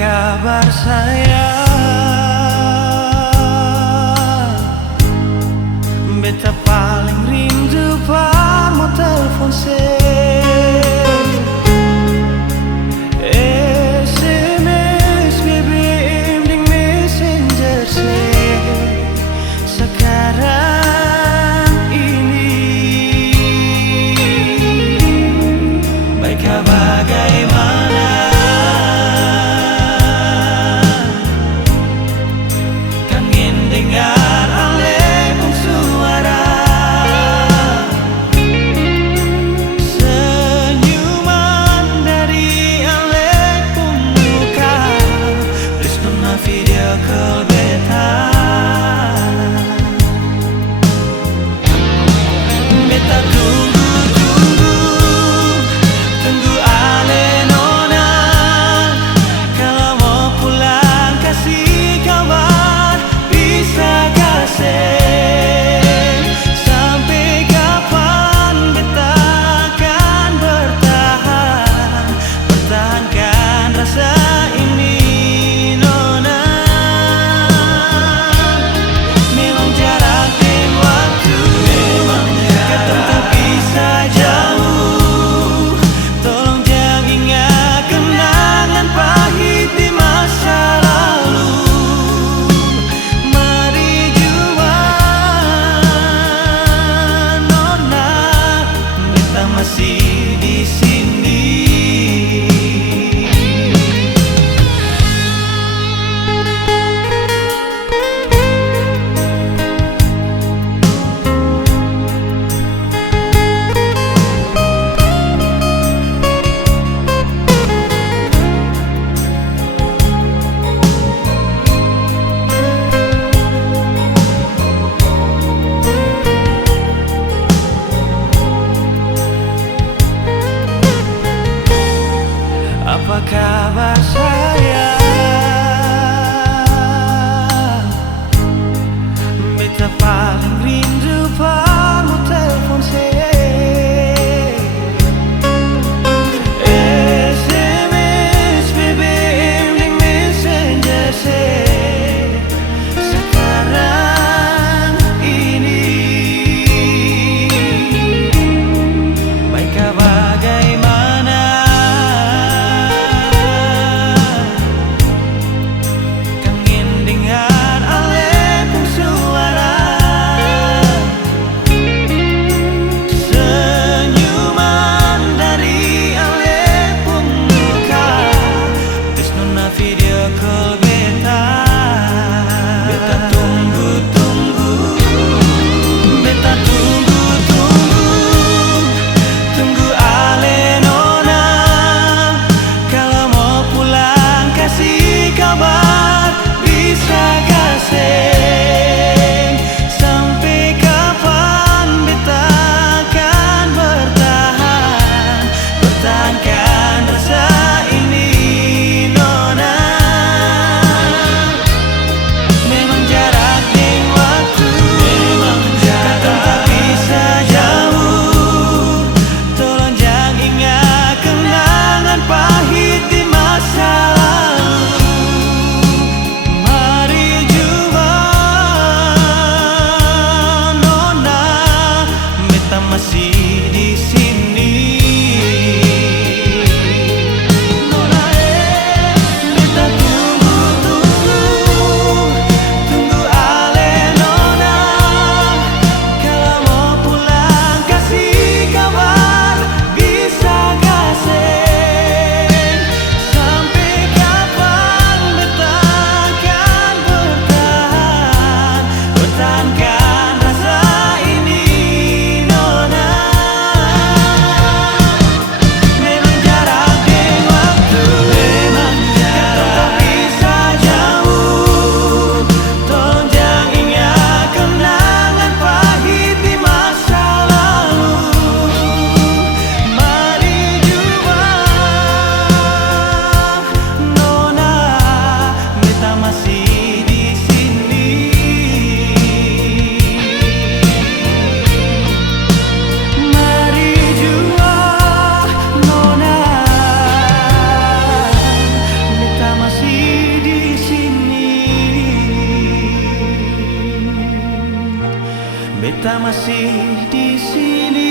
kabar sayang? Beta paling rindu pamo telepon SMS, BBM, ding Messenger sekarang ini. Baik bagaimana kangen dengar alehmu suara, senyuman dari alehmu muka. Please nona video call beta. Beta tunggu ale nona, kalau mau pulang kasih kabar, bisa kasih. Sampai kapan beta akan bertahan, pertahankan rasa ini nona. Memang jarak dan waktu kata tak bisa jauh. Tolong jangan ingat kenangan pahit di masa lalu. Mari jua nona, beta masih di sini. Apa kabar sayang? Beta paling rindu pamo telepon SMS, BBM, ding Messenger sekarang ini. Baik bagaimana kangen dengar alehmu suara, senyuman dari alehmu muka. Please nona video call beta. Beta tunggu ale nona, kalau mau pulang kasih kabar, bisa kasih. Sampai kapan beta akan bertahan, pertahankan rasa ini nona. kita masih di sini.